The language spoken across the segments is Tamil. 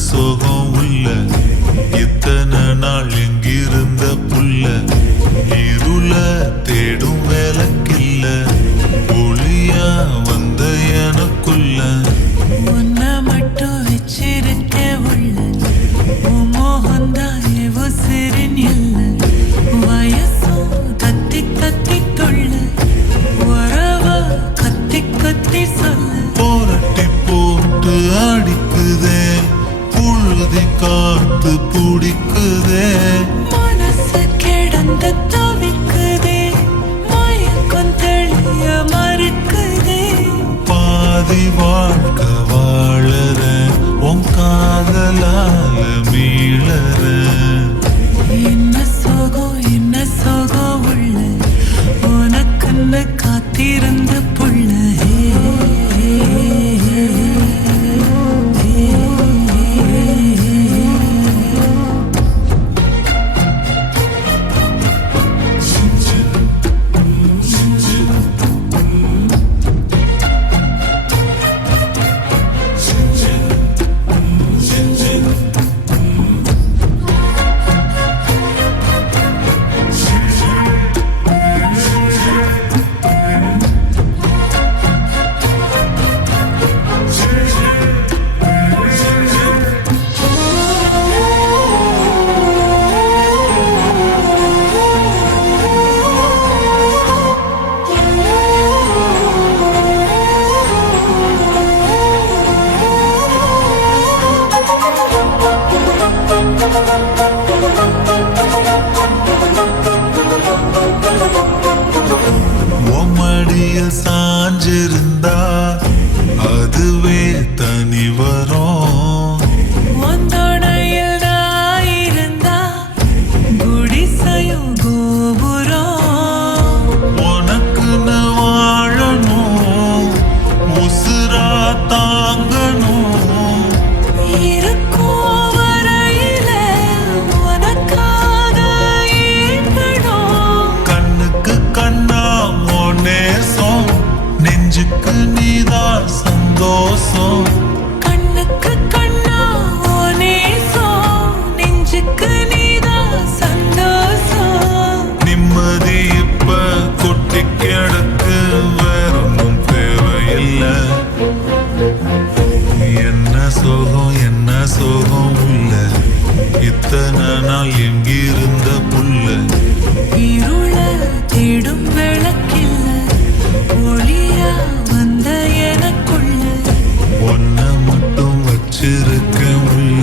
சோகம் உள்ள இத்தனை நாள் எங்கிருந்த புல்ல இருள தேடும் வேலைக்கில்ல ஒளியா வந்த எனக்குள்ள உன்னை மட்டும் வச்சிருக்க உள்ள மோகந்தான் உசிரின் இல்ல வயசும் தத்தி தத்தி தொள்ள உறவ கத்தி கத்தி சொல்ல போரட்டி போட்டு அடிக்குதே புழுதி காத்து பிடிக்குதே மனசு கிடந்து தவிக்குதே மயக்கம் தெளிய மறுக்குதே பாதி வாழ்க்கை வாழற உன் காதலால மீளற என்ன சோகம் உள்ள உனக்குன்னு காத்திருந்த புள்ள மடியில் சாஞ்சிருந்தா அதுவே தனி வரும் ஒந்தோடையில் நான் இருந்தா குடிசையும் கோபுரம் உனக்குன்னு வாழணும் உசுரா தாங்கணும் இருக்கும் வரையில உனக்காக ஏங்கணும் கண்ணுக்கு கண்ணா நேசம் நெஞ்சுக்கு நீதான் சந்தோஷம் கண்ணுக்கு கண்ணா நேசம் நெஞ்சுக்கு நீதான் சந்தோஷம் நிம்மதி இப்ப கொட்டி கிடக்கு வேறொன்னும் தேவையில்லை என்ன சோகம் உள்ள இத்தனை நாள் எங்கிருந்த புல்ல இருள தேடும் விளக்கில்ல ஒளியா வந்த எனக்குள்ள ஒன்ன மட்டும் வச்சிருக்க உள்ள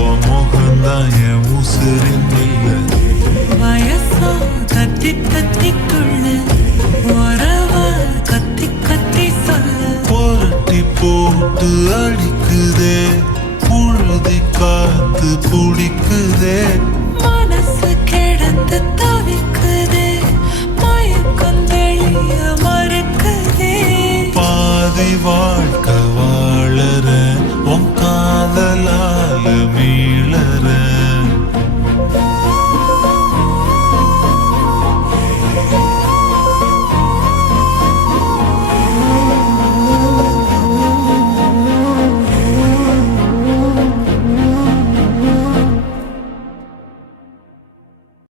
உன் முகம்தான் என் உசிரின் இல்ல வயசோ தத்தி தத்திக்குள்ள உறவ கத்தி கத்தி சொல்ல புரட்டி போட்டு அடிக்குதே புழுதி காத்து பிடிக்குதே மனசு கிடந்து தவிக்குதே மயக்கம் தெளிய மறுக்குதே பாதி வாழ்க்கை